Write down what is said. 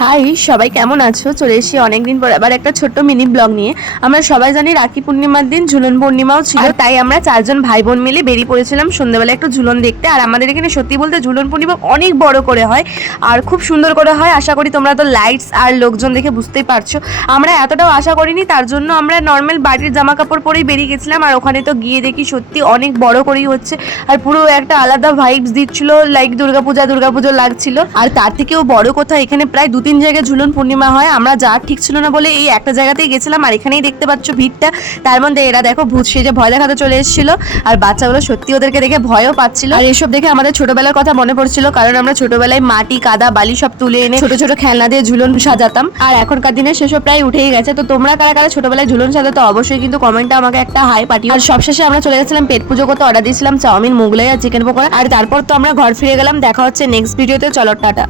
High সবাই, কেমন আছো? চলে এসেছি অনেকদিন পর আবার একটা ছোট্ট মিনি ব্লগ নিয়ে। আমরা সবাই জানি রাখি পূর্ণিমার দিন ঝুলন পূর্ণিমাও ছিল, তাই আমরা 4জন ভাই বোন মিলে বেরিয়ে পড়েছিলাম সন্ধ্যেবেলা একটু ঝুলন দেখতে। আর আমাদের এখানে সত্যি বলতে ঝুলন পূর্ণিমা অনেক বড় করে হয় আর খুব সুন্দর করে হয়। আশা করি তোমরা তো লাইটস আর লোকজন দেখে বুঝতেই পারছো। আমরা এতটাও আশা করিনি, তার জন্য আমরা নর্মাল বাড়ির জামা কাপড় পরেই বেরিয়ে গেছিলাম। আর ওখানে তো গিয়ে দেখি সত্যি অনেক বড় করেই হচ্ছে আর পুরো একটা আলাদা ভাইবস দিচ্ছিল, লাইক দুর্গাপুজো লাগছিল। আর তার থেকেও বড় কথা, এখানে প্রায় 2-3 জায়গায় ঝুলন পূর্ণিমা হয়। আমরা যাওয়ার ঠিক ছিল না বলে এই একটা জায়গাতেই গেছিলাম। আর এখানেই দেখতে পাচ্ছ ভিড়টা। তার মধ্যে এরা দেখো ভূত সেজে ভয় দেখাতে চলে এসেছিল আর বাচ্চাগুলো সত্যি ওদেরকে দেখে ভয়ও পাচ্ছিল। আর এসব দেখে আমাদের ছোটবেলার কথা মনে পড়ছিল, কারণ আমরা ছোটবেলায় মাটি কাদা বালি সব তুলে এনে ছোট ছোট খেলনা দিয়ে ঝুলন সাজাতাম। আর এখনকার দিনে সেসব প্রায় উঠেই গেছে। তো তোমরা কারা কারা ছোটবেলায় ঝুলন সাজাতো অবশ্যই কিন্তু কমেন্টে আমাকে একটা হাই পাঠিও। আর সবশেষে আমরা চলে গেছিলাম পেট পুজো করতে, অর্ডার দিয়েছিলাম চাউমিন, মোগলাই আর চিকেন পকোড়া। আর তারপর তো আমরা ঘর ফিরে গেলাম। দেখা হচ্ছে নেক্সট ভিডিওতে। চলো টাটা।